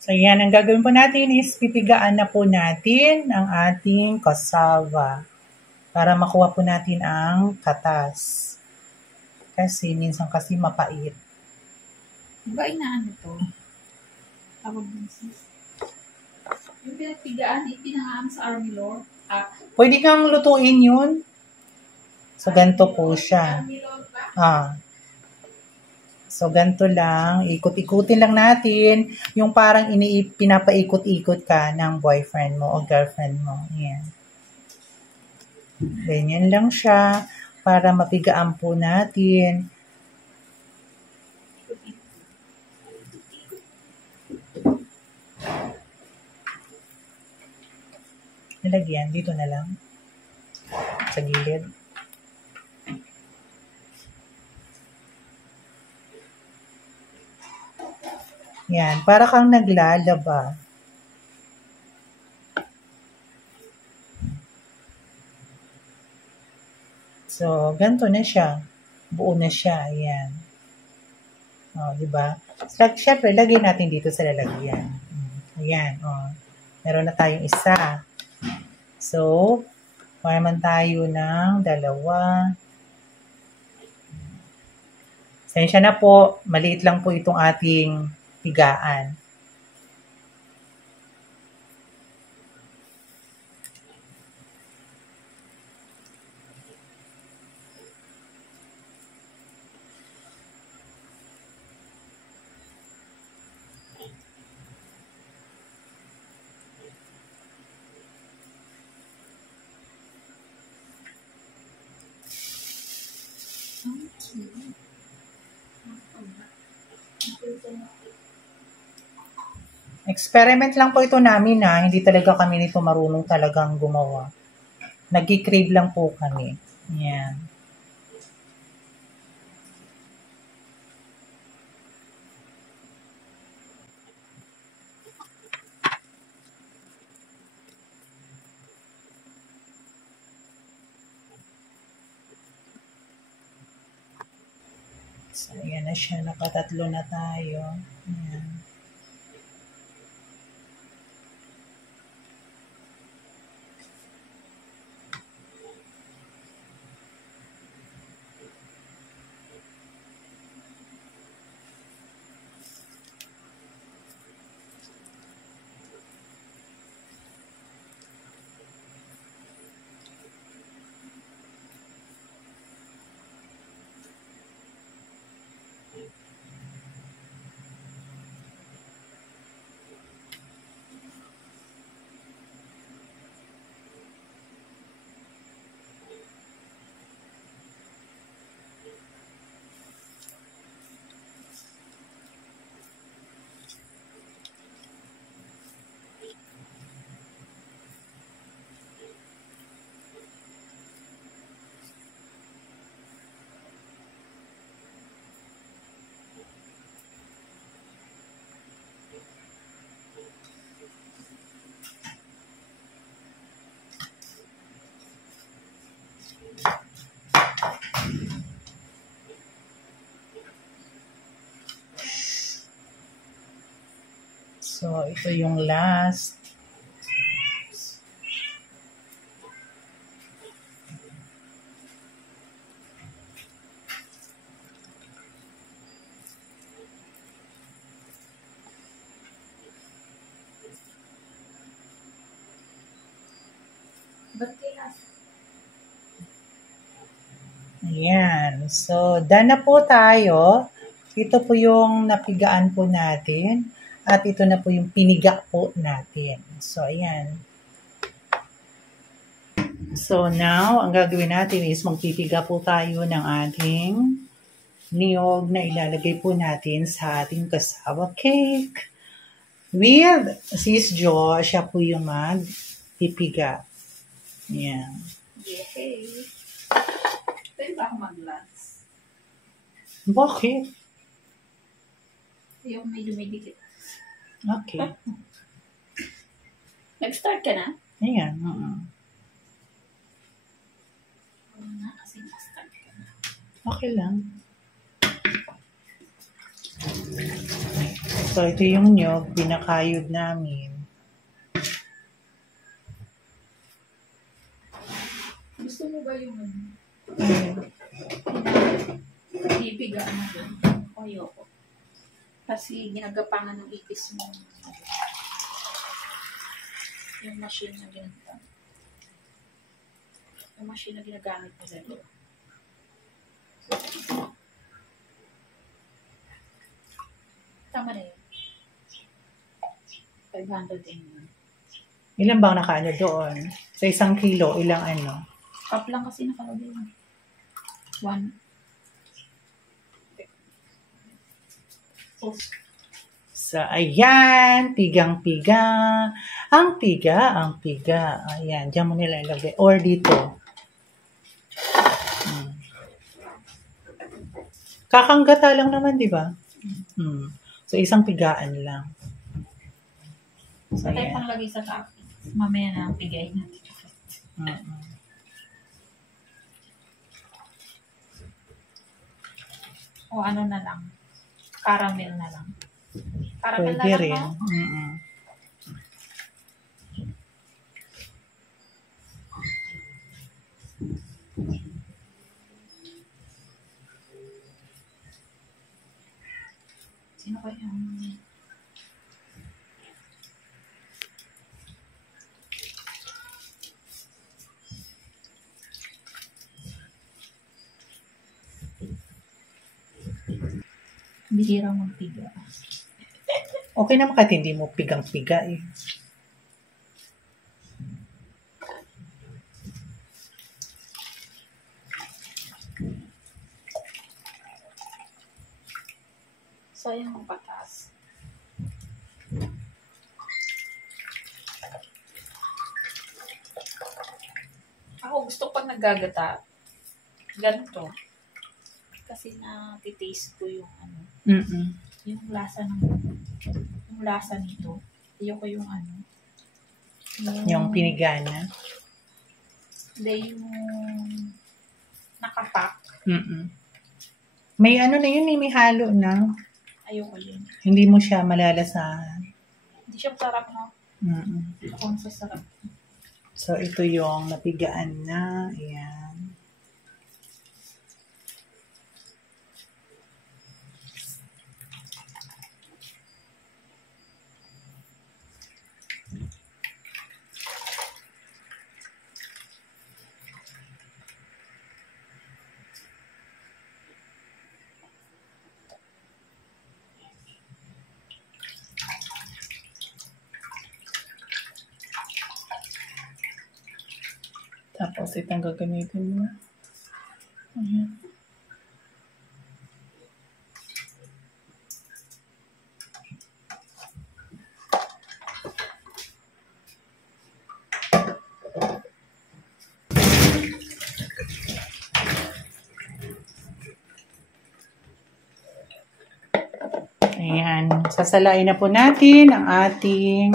So, yan. Ang gagawin po natin is pipigaan na po natin ang ating cassava para makuha po natin ang katas. Kasi, minsan kasi mapait. Diba inaano to? Tawag din sis. Yung pinagpigaan, ipinahaan sa Army Lord. Pwede kang lutuin yun. So, ganito po siya. So, ganito lang. Ikot-ikutin lang natin. Yung parang pinapaikot-ikot ka ng boyfriend mo o girlfriend mo. Yan. Ganyan lang siya para mapigaan po natin. Nilagyan. Dito na lang. Sa gilid. Yan. Para kang naglalaba. So, ganito na siya. Buo na siya. Ayan. O, diba? So, syempre, lagay natin dito sa lalagyan. Ayan. O. Meron na tayong isa. So, naman tayo ng dalawa. Sensya na po, maliit lang po itong ating pigaan. Experiment lang po ito namin na hindi talaga kami nito marunong talagang gumawa. Nag-crave lang po kami. Yan. So, ayan na siya. Nakatatlo na tayo. Ayan. So, ito yung last. Ayan. So, done na po tayo. Ito po yung napigaan po natin. At ito na po yung piniga po natin. So, ayan. So, now, ang gagawin natin is magpipiga po tayo ng ating niyog na ilalagay po natin sa ating cassava cake. With Sis Jo, siya po yung magpipiga. Ayan. Yay! Pwede ba ako mag-lunch? Bakit? Yung may dumidikit. Okay. Nag-start ka na? Ayan. Kasi nag-start ka na. Okay lang. So, ito yung nyog, pinakayod namin. Gusto mo ba yung ano? Ayun. Ibigaan mo doon? Ayoko. Kasi ginagapangan ng ipis mo. Yung machine na ginagamit. Yung machine na ginagamit mo dito. Tama na yun. 500 yun. Ilan bang nakaano doon? Sa 1 kilo, ilang ano? Cup lang kasi nakalagay yun. 1. Oh. So, ayan, pigang-piga. Ang piga. Ayan, diyan mo nila ilagay. Or dito. Kakanggata lang naman, di ba? So, 1 pigaan lang. So, Tayo ayan. pang lagay sa cup. Mamaya na ang pigay natin. O ano na lang. Caramel na lang. Caramel Pwede na lang, rin. no? Sino kaya? Bihirang magpiga. Okay naman kahit hindi mo pigang-piga eh. Sayang ang patas. Ako gusto pag naggagata, ganito. Kasi na-taste ko yung ano, yung lasa nito. Ayoko yung ano. Yung pinigana. Hindi, yung nakapak. May ano na yun, may halo na. Ayoko yun. Hindi mo siya malalasahan. Hindi siya masarap, no? Ako ang sasarap. So, ito yung napigaan na. Ayan. Tapos, itong gagamitin mo. Ayan. Ayan. Sasalain na po natin ang ating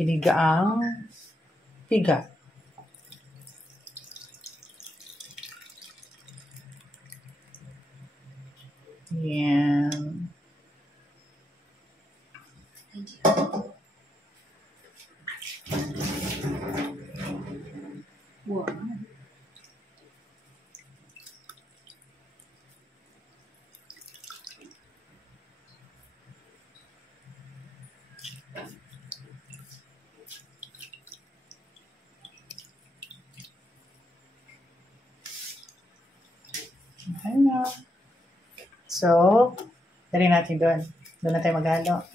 pinigaang piga. Ayan. Wow. Okay na. So, dali natin doon. Doon na tayo maghalo.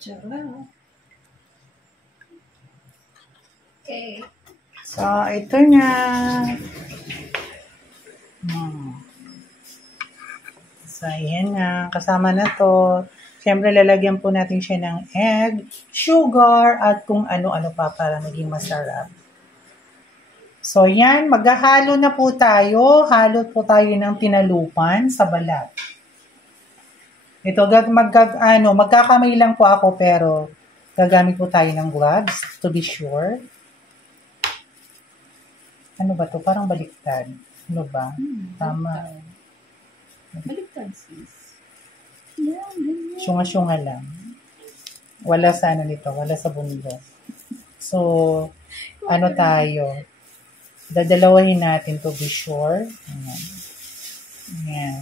Charot. Okay. So, ito na. So, ayan na. Kasama na to. Siyempre, lalagyan po natin siya ng egg, sugar, at kung ano-ano pa para maging masarap. So, yan. Maghahalo na po tayo. Halo po tayo ng tinalupan sa balat. Ito, magkakamay lang po ako pero gagamit po tayo ng gloves to be sure. Ano ba to? Parang baliktad. Ano ba? Tama. Baliktad, sis. Yan, ganyan. Syunga-syunga lang. Wala sa ano nito, wala sa bundok. So, ano tayo? Dadalawahin natin to be sure. Ayan. Ayan.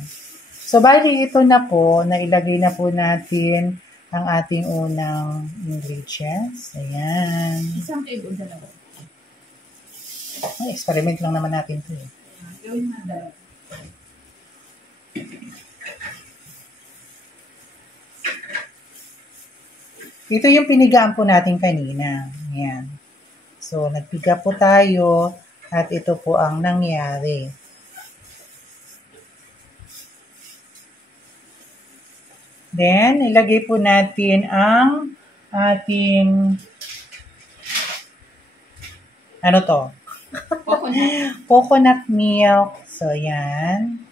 So, bali ito na po, nailagay na po natin ang ating unang ingredients. Ayan. Isang egg o dalawa? Ay, experiment lang naman natin ito eh. Gawin mo dalawa. Ito yung pinigaan po natin kanina. Ayan. So, nagpiga po tayo at ito po ang nangyari. Then, ilagay po natin ang ating ano to? Coconut milk. So, yan.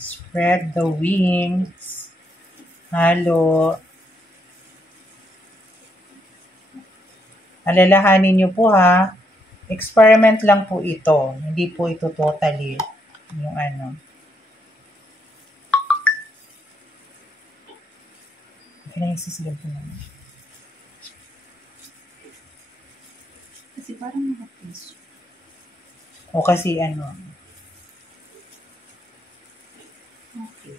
Spread the wings. Halo. Alalahanin nyo po ha. Experiment lang po ito. Hindi po ito totally yung ano. Pinahisisigyan po naman. Kasi parang nakapis. O kasi ano. Okay.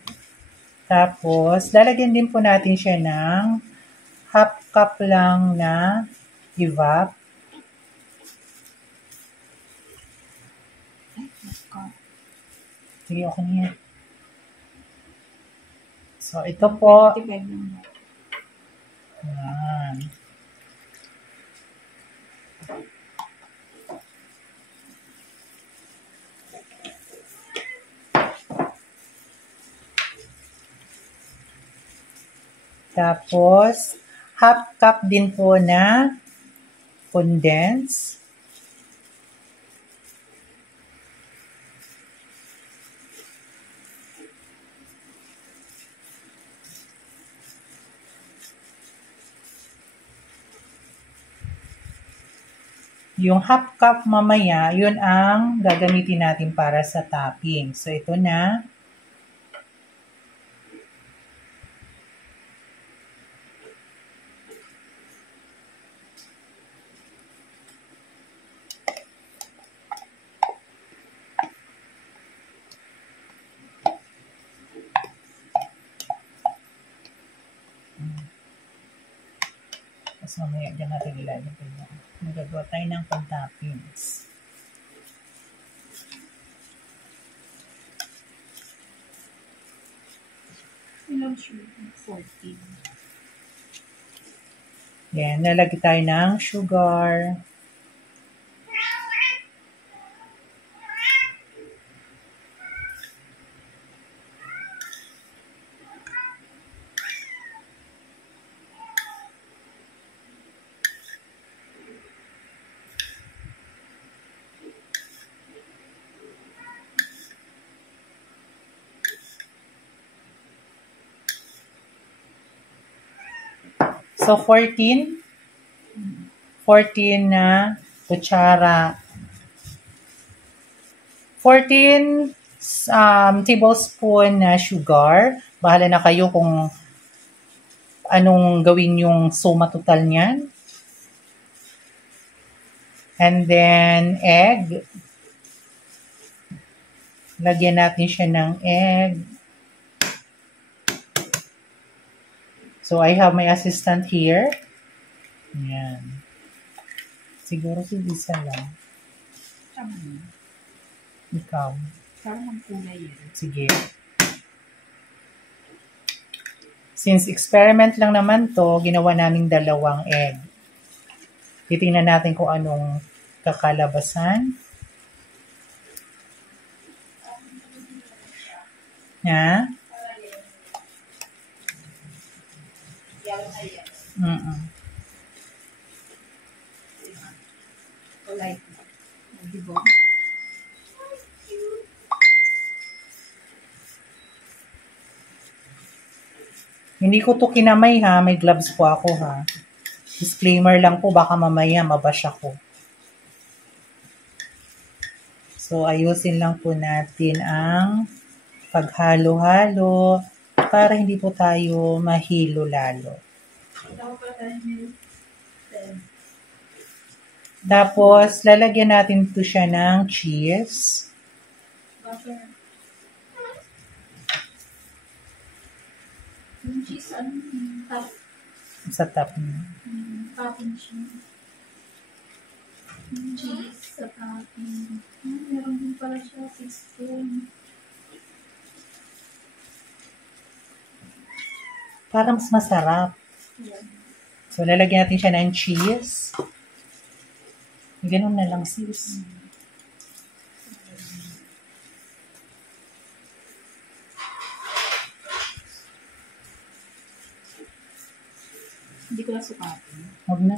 Tapos, lalagyan din po natin siya ng half cup lang na evap. Ay, naka. Sige, okay na yan. So, ito po. 25 lang. Yan. Tapos, half cup din po na condense. Yung half cup mamaya, yun ang gagamitin natin para sa topping. So, ito na. Tapos mamaya dyan natin ilalagay na. Magagawa tayo ng pang-toppings. Ilang sugar? 14. Yan, lalagay tayo ng sugar. So, 14 na kutsara. 14 tablespoon na sugar. Bahala na kayo kung anong gawin yung suma total niyan. And then, egg. Lagyan natin siya ng egg. So, I have my assistant here. Ayan. Siguro si isa lang. Tama na. Ikaw. Parang magkulay yun. Sige. Since experiment lang naman to, ginawa naming 2 egg. Titingnan natin kung anong kakalabasan. Ha? Kulay. Diba? Hindi ko to kinamay ha, may gloves po ako ha. Disclaimer lang po, baka mamaya mabash ako. So, ayusin lang po natin ang paghalo-halo para hindi po tayo mahilo lalo. Tapos, lalagyan natin to siya ng cheese. Yung cheese, top. Sa top niya. Topping siya. Yung cheese sa topping. Meron din pala siya, 6 spoon. Para mas masarap. So, lalagyan natin siya ng cheese. Ganun na lang, sis. Hindi ko na sukatin. Huwag na.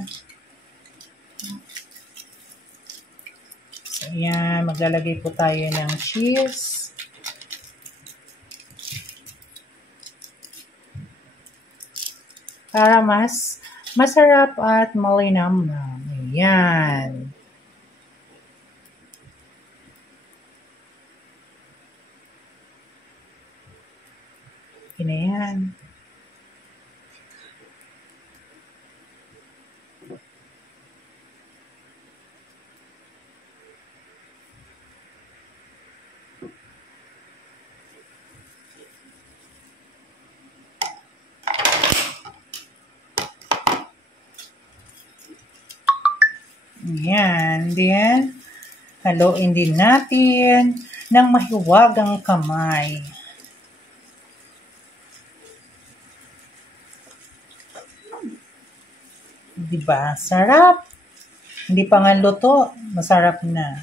So, yan. Maglalagay po tayo ng cheese. Para mas masarap at malinamnam. Ayan. Okay na yan. Ayan. Then, haluin din natin ng mahiwagang kamay. Diba? Sarap. Hindi pa nga luto. Masarap na.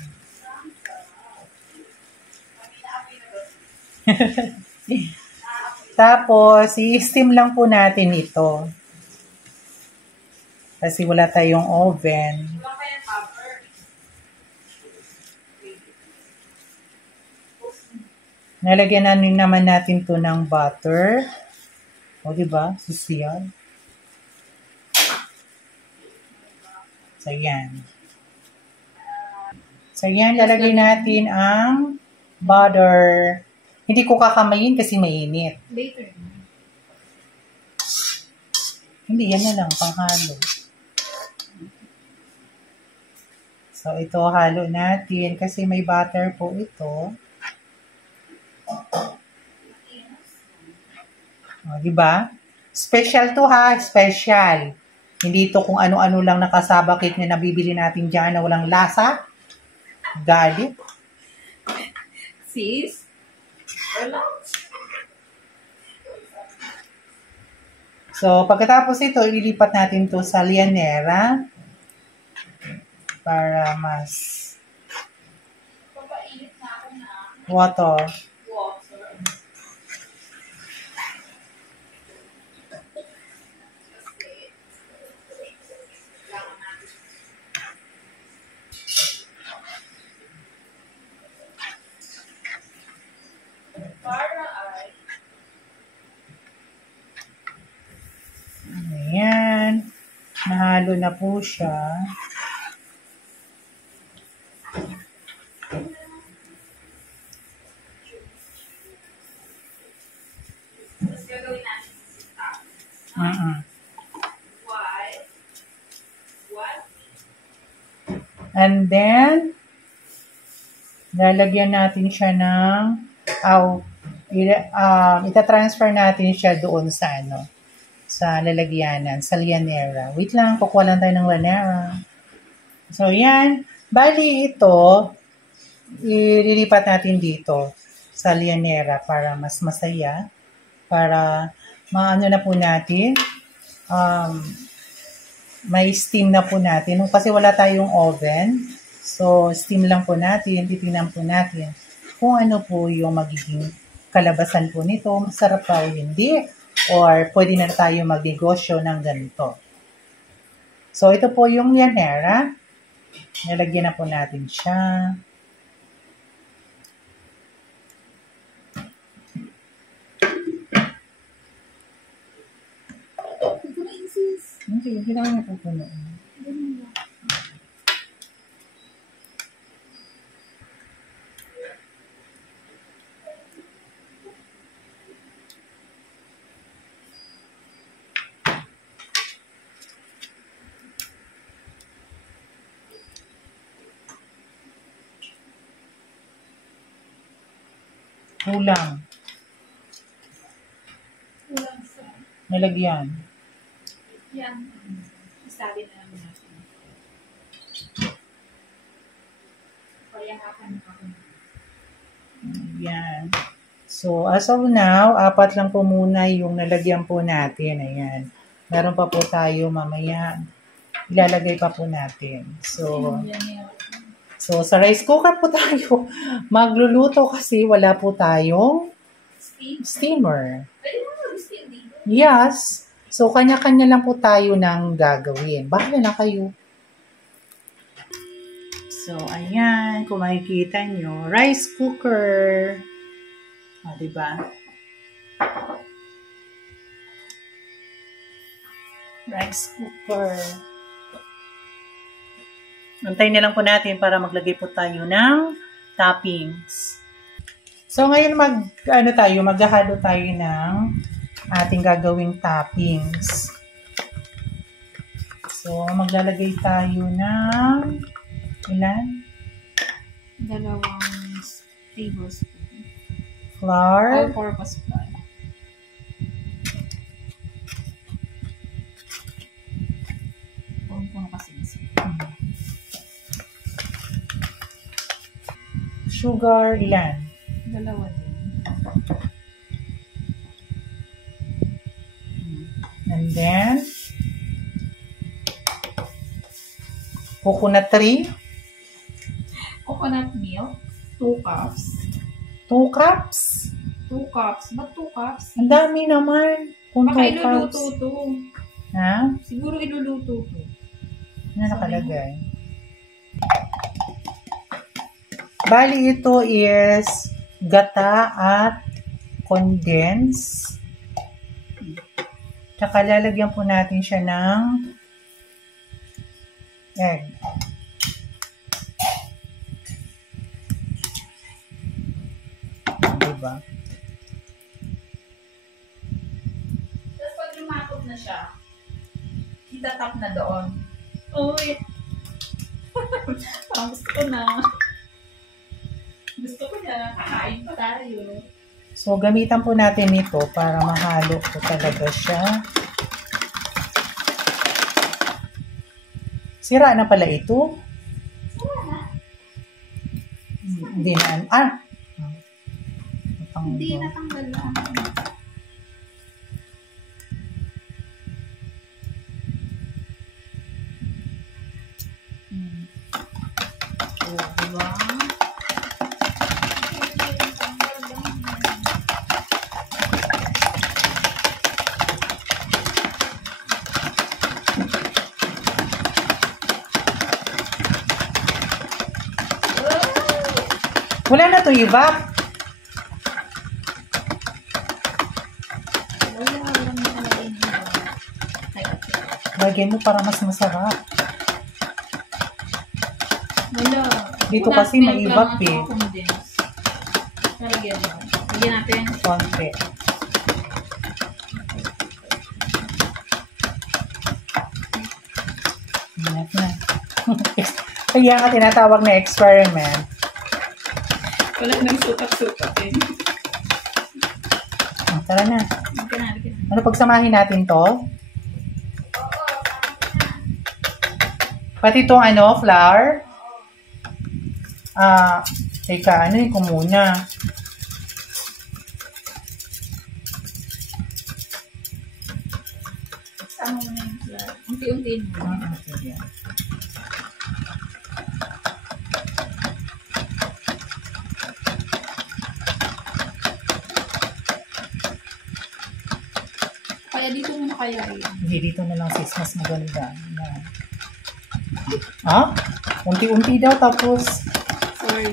Tapos, i-steam lang po natin ito. Kasi wala tayong oven. Nalagyan naman natin to ng butter. O, diba? Social. So, yan. So, yan. Lalagay natin ang butter. Hindi ko kakamayin kasi mainit. Later. Hindi, yan na lang. Panghalo. So, ito halo natin kasi may butter po ito. O, diba? Special to ha. Special. Hindi ito kung ano-ano lang nakasaba cake na nabibili natin dyan na walang lasa. Galit. Sis? Wala. So, pagkatapos ito, ililipat natin to sa lianera para mas Papainit na ako na water. water. Para ay Ayan. Nahalo na po siya. mas gagawin natin sa Why? What? And then, lalagyan natin siya ng ita-transfer natin siya doon sa sa lalagyanan, sa lianera. Wait lang, kukuha lang tayo ng lianera. So, yan. Bali, ito, ililipat natin dito sa lianera para mas masaya. Para maano na po natin, may steam na po natin. Kasi wala tayong oven, so steam lang po natin, titingnan po natin kung ano po yung magiging kalabasan po nito, masarap pa o hindi, or pwede na tayo magnegosyo ng ganito. So, ito po yung lianera. Nalagyan na po natin siya. sis. Hindi naman napupuno. Ganun lang. Kulang. Kulang sa... Nalagyan. Yan. Sabi na naman natin. Payahakan ako. Ayan. So, as of now, 4 lang po muna yung nalagyan po natin. Ayan. Meron pa po tayo mamaya. Ilalagay pa po natin. So, sa rice cooker po tayo magluluto kasi wala po tayong steamer. Pwede mo mag-steam dito? Yes. So, kanya-kanya lang po tayo ng gagawin. Bahala na kayo. So, ayan. Kung makikita nyo, rice cooker. O, diba? Rice cooker. Antayin na lang po natin para maglagay po tayo ng toppings. So, ngayon maghahalo tayo ng ating gagawing toppings. So, maglalagay tayo ng ilan? 2 tablespoon. Flour. All-purpose flour. Puno kasi isa. Sugar, ilan? 2 din. And then, coconut 3. Coconut milk, 2 cups. 2 cups. 2 cups? Ba't 2 cups? Ang dami naman. Kung Baka 2 cups. iluluto to. Ha? Siguro iluluto to. Ano nakalagay? Bali, ito is gata at condense. Tsaka lalagyan po natin siya ng egg. Diba? Tapos pag lumakot na siya, itatap na doon. Uy! Parang gusto ko na. Gusto ko na. Kakain pa tayo. So, gamitan po natin ito para mahalo po talaga siya. Sira na pala ito. Sira na. Hindi na. Hindi natanggal lang. Diba? Wala na to, Ivap. Lagyan mo para mas masarap. Wala. Dito kasi may ibak eh. Lagyan natin. Konti. Ingat na. Kaya nga tinatawag na experiment. Wala nang sukat-sukat eh. Tara na. Lagyan na. Ano, pagsamahin natin to? Pati itong flour? Teka, ko muna. Sama mo na yung flour. Unti-untiin mo. Okay. Kaya dito muna kaya yun. Hindi, dito na lang sis. Mas maganda. Yan. Unti-unti daw tapos. Sorry.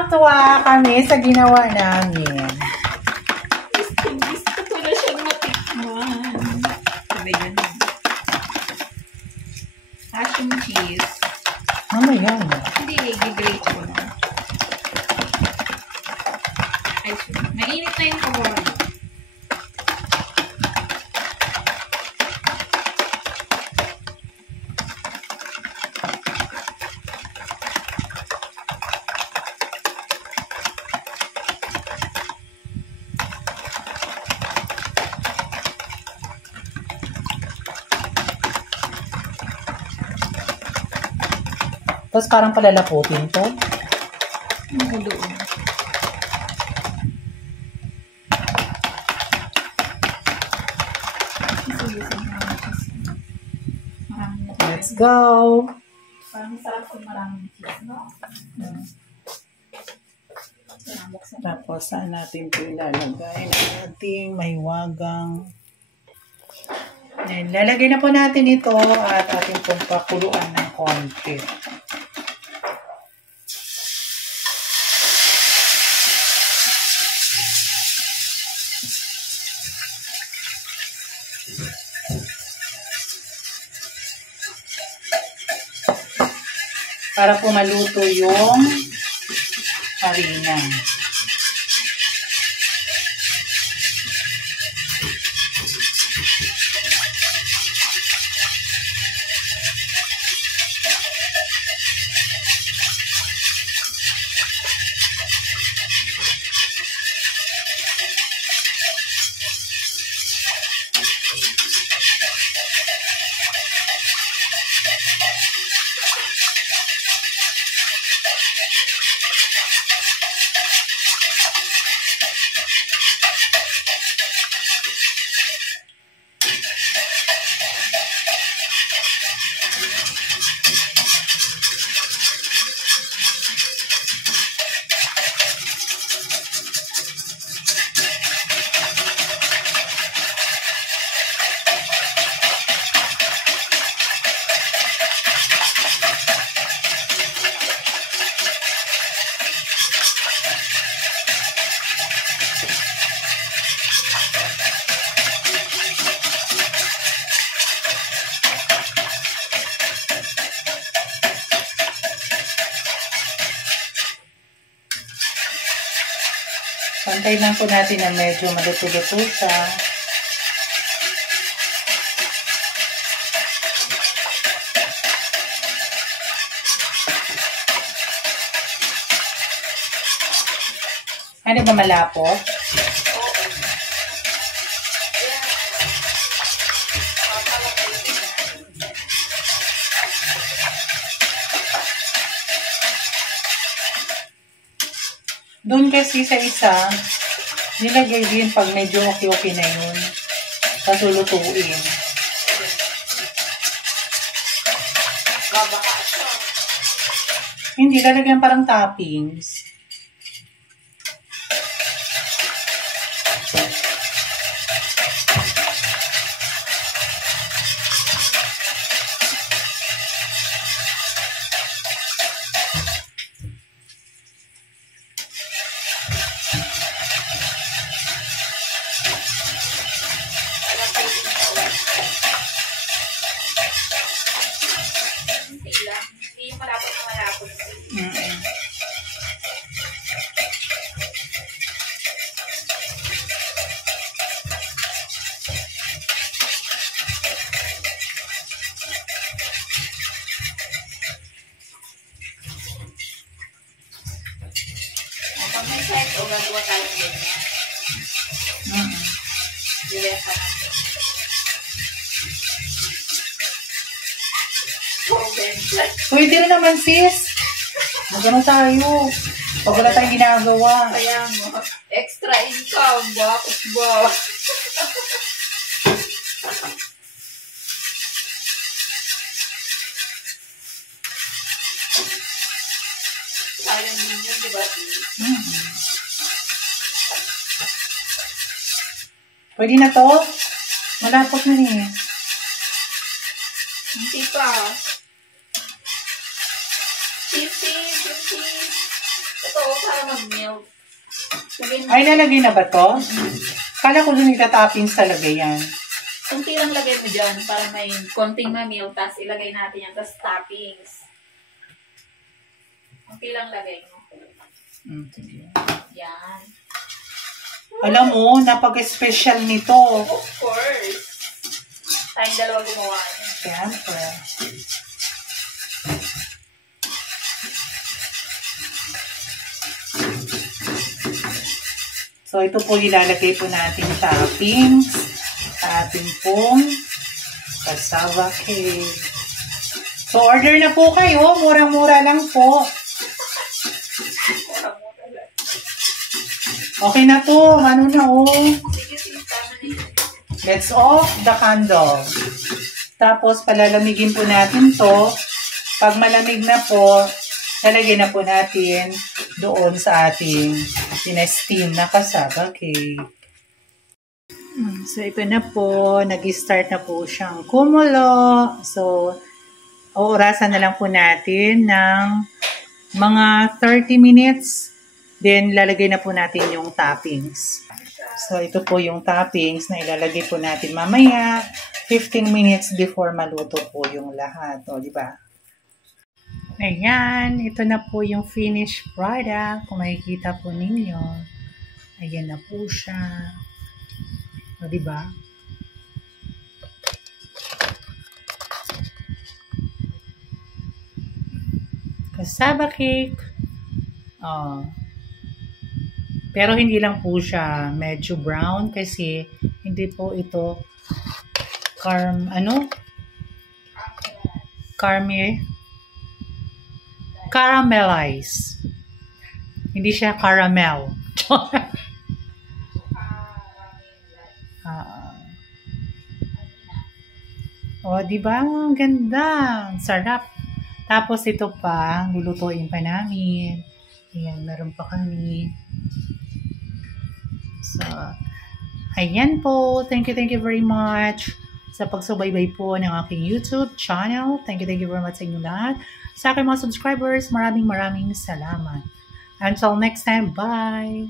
Tuwang-tuwa kami sa ginawa namin. Gusto ko na siyang matikman. Sabi yun. Hashing cheese. Mamaya na. Hindi, i-grate ko na. Ay, mainit na yung kawan. Tapos parang palalaputin to. Ano doon? Let's go! Parang sarap kung maraming cheese, no? Tapos saan natin ito ilalagay ng ating mahiwagang. Ayan, lalagay na po natin ito at ating pong pakuluan ng konti. Para po maluto yung harina. Pantay lang po natin na medyo maluto-luto siya. Ano ba malapot? Doon kasi sa isa, nilagay din pag medyo okay na yun. Tapos lulutuin. Hindi, lalagyan parang toppings. Hindi malapot na malapot. Pag may slice o gagawa tayong ganyan. Diyan ka natin. Pwede rin naman, sis. Magano tayo. Pag wala tayong ginagawa. Kaya mo, extra income. Bakit ba? Sayang din yun, diba? Pwede na to? Malapot na eh. Hindi pa. Sisi. Ito, para mag-melt. Ay, nalagay na ba to? Kala ko dun itatoppings talaga yan. Kunti lang lagay mo dyan para may konting ma-melt. Tapos ilagay natin yan. Tapos toppings. Kunti lang lagay mo. Yan. Alam mo, napag-special nito. Of course. Tayong dalawa gumawa niya. Siyempre. So, ito po ilalagay po natin toppings sa ating pong cassava cake. So, order na po kayo. Murang-mura lang po. Okay na to. Ano na Let's off the candle. Tapos, palalamigin po natin to. Pag malamig na po, lalagyan na po natin doon sa ating in-steam na cassava cake. So, ito na po. Nag-start na po siyang kumulo. So, oorasan na lang po natin ng mga 30 minutes. Then, lalagay na po natin yung toppings. So, ito po yung toppings na ilalagay po natin mamaya 15 minutes before maluto po yung lahat. O, di ba? Ayan, ito na po yung finished product. Kung makikita po ninyo, ayan na po siya. O, di ba? Cassava cake. Oh. Pero hindi lang po siya medyo brown kasi hindi po ito caramelize. Hindi siya caramel. Di ba? Ang ganda. Ang sarap. Tapos ito pa, lulutuin pa namin. Ayan, meron pa kami. So, ayan po. Thank you very much sa pagsubaybay po ng aking YouTube channel. Thank you very much sa inyo lahat. Sa aking mga subscribers, maraming salamat. Until next time, bye!